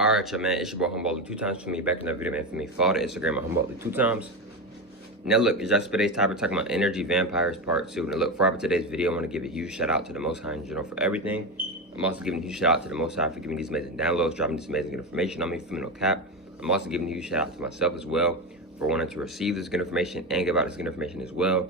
Alright, y'all, man, it's your boy Humboldt 2 times for me. Back in the video, man, for me. Follow the Instagram at Humboldt 2 times. Now, look, it's just today's topic talking about energy vampires part 2. Now, look, for today's video, I want to give a huge shout out to the Most High in general for everything. I'm also giving a huge shout out to the Most High for giving these amazing downloads, dropping this amazing information on me from no cap. I'm also giving a huge shout out to myself as well for wanting to receive this good information and give out this good information as well.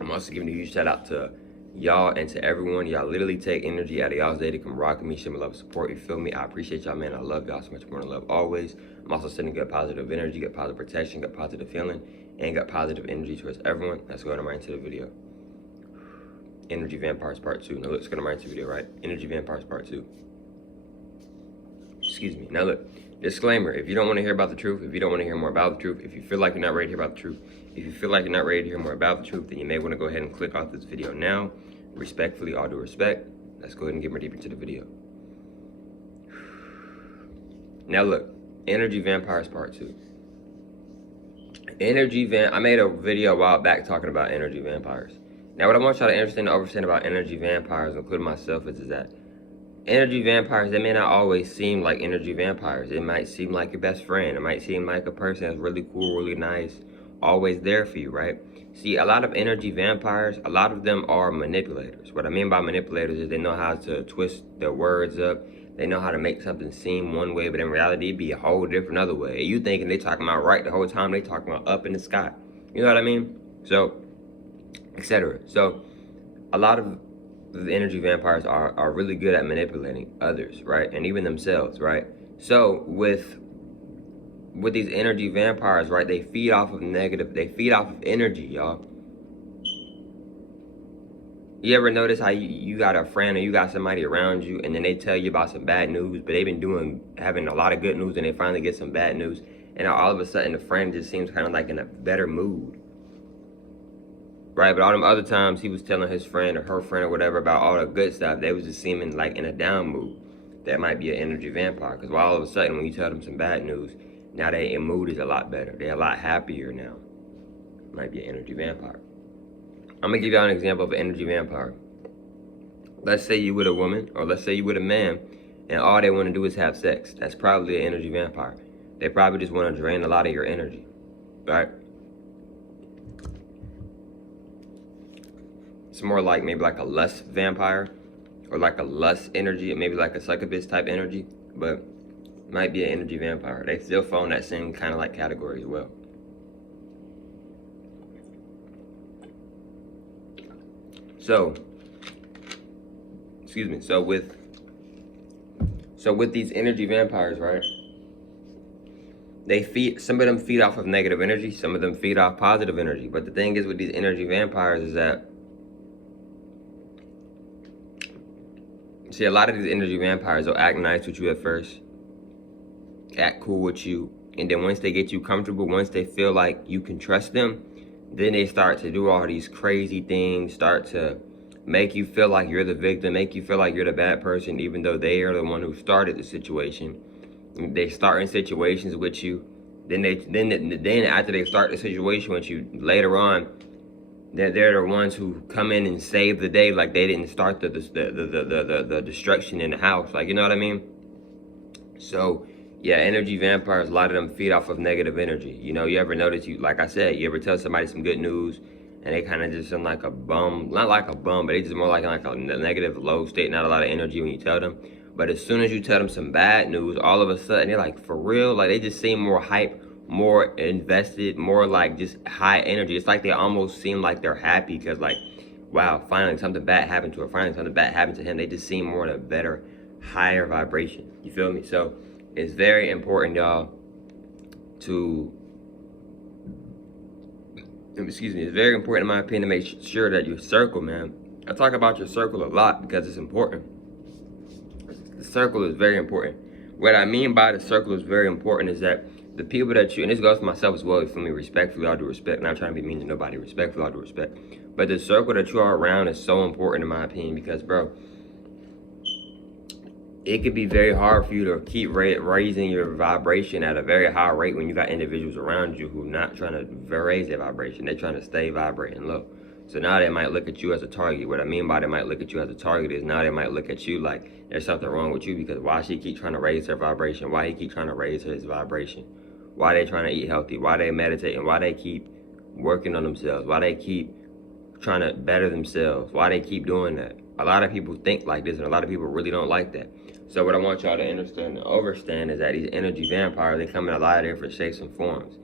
I'm also giving a huge shout out to y'all and to everyone. Y'all literally take energy out of y'all's day to come rock with me, show me love, support. You feel me? I appreciate y'all, man. I love y'all so much more than love always. I'm also sending good positive energy, good positive protection, good positive feeling, and got positive energy towards everyone. Let's go right into the video. Energy Vampires Part 2. Now let's go right into the video, right? Energy Vampires Part 2. Excuse me. Now look, disclaimer, if you don't want to hear about the truth, if you don't want to hear more about the truth, if you feel like you're not ready to hear about the truth, if you feel like you're not ready to hear more about the truth, then you may want to go ahead and click off this video now. Respectfully, all due respect. Let's go ahead and get more deeper into the video. Now look, Energy Vampires Part 2. I made a video a while back talking about energy vampires. Now what I want y'all to understand and understand about energy vampires, including myself, is that energy vampires, they may not always seem like energy vampires. It might seem like your best friend. It might seem like a person that's really cool, really nice, always there for you, right? See, a lot of energy vampires, a lot of them are manipulators. What I mean by manipulators is they know how to twist their words up. They know how to make something seem one way, but in reality, it'd be a whole different other way. You thinking they talking about right the whole time, they talking about up in the sky. You know what I mean? So, etc. So, a lot of the energy vampires are really good at manipulating others, right? And even themselves, right? So, with these energy vampires, right, they feed off of energy, y'all. You ever notice how you got a friend or you got somebody around you and then they tell you about some bad news, but they've been having a lot of good news and they finally get some bad news, and all of a sudden the friend just seems kind of like in a better mood, right? But all them other times he was telling his friend or her friend or whatever about all the good stuff, they was just seeming like in a down mood. That might be an energy vampire, because all of a sudden when you tell them some bad news, now their mood is a lot better. They're a lot happier now. Might be an energy vampire. I'm gonna give y'all an example of an energy vampire. Let's say you with a woman, or let's say you with a man, and all they want to do is have sex. That's probably an energy vampire. They probably just want to drain a lot of your energy, right? It's more like maybe like a lust vampire, or like a lust energy, maybe like a succubus type energy, but might be an energy vampire. They still fall in that same kind of like category as well. So, excuse me. So with these energy vampires, right? Some of them feed off of negative energy, some of them feed off positive energy. But the thing is with these energy vampires is that, see, a lot of these energy vampires will act nice with you at first, act cool with you, and then once they get you comfortable, once they feel like you can trust them, then they start to do all these crazy things, start to make you feel like you're the victim, make you feel like you're the bad person, even though they are the one who started the situation. They start in situations with you, then after they start the situation with you, later on, they're the ones who come in and save the day, like they didn't start the destruction in the house, like, you know what I mean? So yeah, energy vampires, a lot of them feed off of negative energy. You know, you ever notice, like I said, you ever tell somebody some good news and they kind of just sound like a bum, not like a bum, but they just more like a negative, low state, not a lot of energy when you tell them. But as soon as you tell them some bad news, all of a sudden they're like, for real? Like, they just seem more hype, more invested, more like just high energy. It's like they almost seem like they're happy because, like, wow, finally something bad happened to her, finally something bad happened to him. They just seem more in a better, higher vibration. You feel me? So it's very important, y'all, it's very important in my opinion to make sure that your circle, man, I talk about your circle a lot because it's important. The circle is very important. What I mean by the circle is very important is that the people that you, and this goes for myself as well, for me, respectfully, all due respect, not trying to be mean to nobody, respectfully, all due respect, but the circle that you are around is so important in my opinion because, bro, it could be very hard for you to keep raising your vibration at a very high rate when you got individuals around you who not trying to raise their vibration. They're trying to stay vibrating low. So now they might look at you as a target. What I mean by they might look at you as a target is now they might look at you like there's something wrong with you, because why she keep trying to raise her vibration? Why he keep trying to raise his vibration? Why they trying to eat healthy? Why they meditating? Why they keep working on themselves? Why they keep trying to better themselves? Why they keep doing that? A lot of people think like this, and a lot of people really don't like that. So what I want y'all to understand and overstand is that these energy vampires, they come in a lot of different shapes and forms.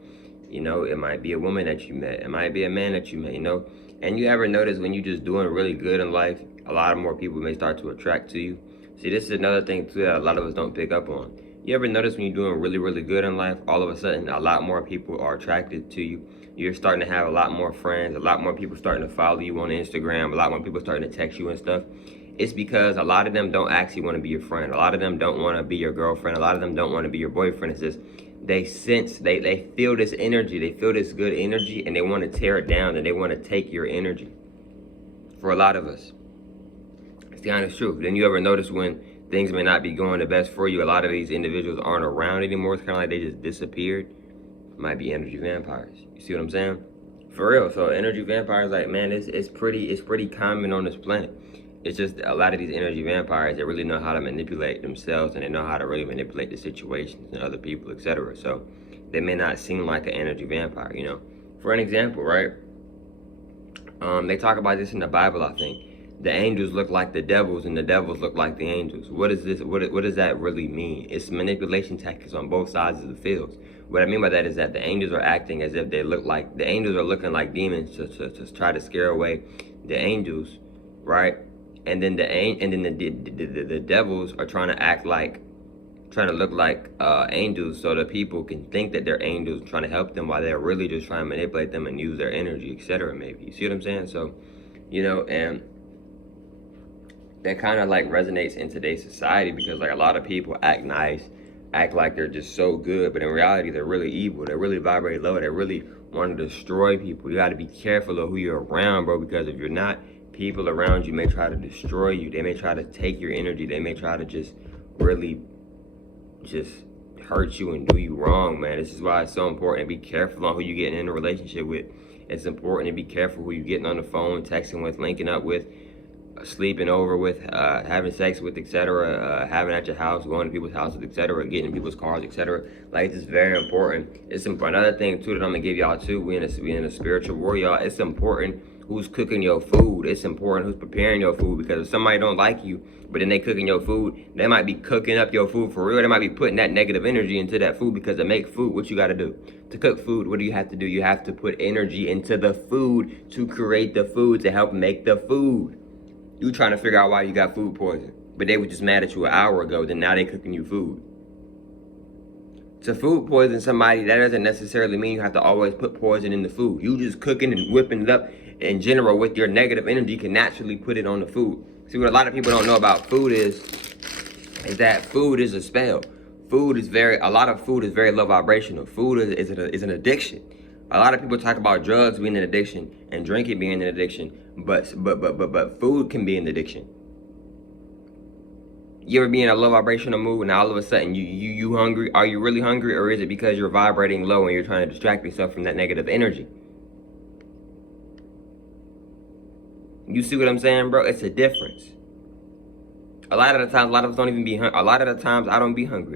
You know, it might be a woman that you met. It might be a man that you met, you know. And you ever notice when you're just doing really good in life, a lot of more people may start to attract to you. See, this is another thing too that a lot of us don't pick up on. You ever notice when you're doing really, really good in life, all of a sudden a lot more people are attracted to you. You're starting to have a lot more friends, a lot more people starting to follow you on Instagram, a lot more people starting to text you and stuff. It's because a lot of them don't actually want to be your friend. A lot of them don't want to be your girlfriend. A lot of them don't want to be your boyfriend. It's just they sense, they feel this energy, they feel this good energy, and they want to tear it down, and they want to take your energy. For a lot of us, it's the honest truth. Then you ever notice when things may not be going the best for you, a lot of these individuals aren't around anymore. It's kind of like they just disappeared. Might be energy vampires. You see what I'm saying? For real. So energy vampires, like, man, it's pretty common on this planet. It's just a lot of these energy vampires, they really know how to manipulate themselves, and they know how to really manipulate the situations and other people, etc. So they may not seem like an energy vampire, you know. For an example, right? They talk about this in the Bible, I think. The angels look like the devils, and the devils look like the angels. What is this? What does that really mean? It's manipulation tactics on both sides of the fields. What I mean by that is that the angels are acting as if they look like, the angels are looking like demons to try to scare away the angels, right? And then the devils are trying to act like, trying to look like angels, so that people can think that they're angels trying to help them, while they're really just trying to manipulate them and use their energy, etc. Maybe, you see what I'm saying? So, you know, and that kind of like resonates in today's society, because like a lot of people act nice, act like they're just so good, but in reality they're really evil. They really vibrate low. They really want to destroy people. You got to be careful of who you're around, bro, because if you're not, people around you may try to destroy you. They may try to take your energy. They may try to just really just hurt you and do you wrong, man. This is why it's so important to be careful on who you're getting in a relationship with. It's important to be careful who you're getting on the phone, texting with, linking up with, sleeping over with, having sex with, etc., having at your house, going to people's houses, etc., getting in people's cars, etc. Like, it's very important. It's another thing too that I'm gonna give y'all too. We in a spiritual war, y'all. It's important who's cooking your food. It's important who's preparing your food, because if somebody don't like you, but then they cooking your food, they might be cooking up your food for real. They might be putting that negative energy into that food, because to make food, what you got to do? To cook food, what do you have to do? You have to put energy into the food to create the food, to help make the food. You trying to figure out why you got food poison, but they were just mad at you an hour ago, then now they cooking you food. To food poison somebody, that doesn't necessarily mean you have to always put poison in the food. You just cooking and whipping it up in general with your negative energy can naturally put it on the food. See, what a lot of people don't know about food is that food is a spell. A lot of food is very low vibrational. Food is an addiction. A lot of people talk about drugs being an addiction and drinking being an addiction, but food can be an addiction. You ever be in a low vibrational mood and all of a sudden you hungry? Are you really hungry, or is it because you're vibrating low and you're trying to distract yourself from that negative energy? You see what I'm saying, bro? It's a difference. A lot of the times, a lot of us don't even be hungry. A lot of the times I don't be hungry.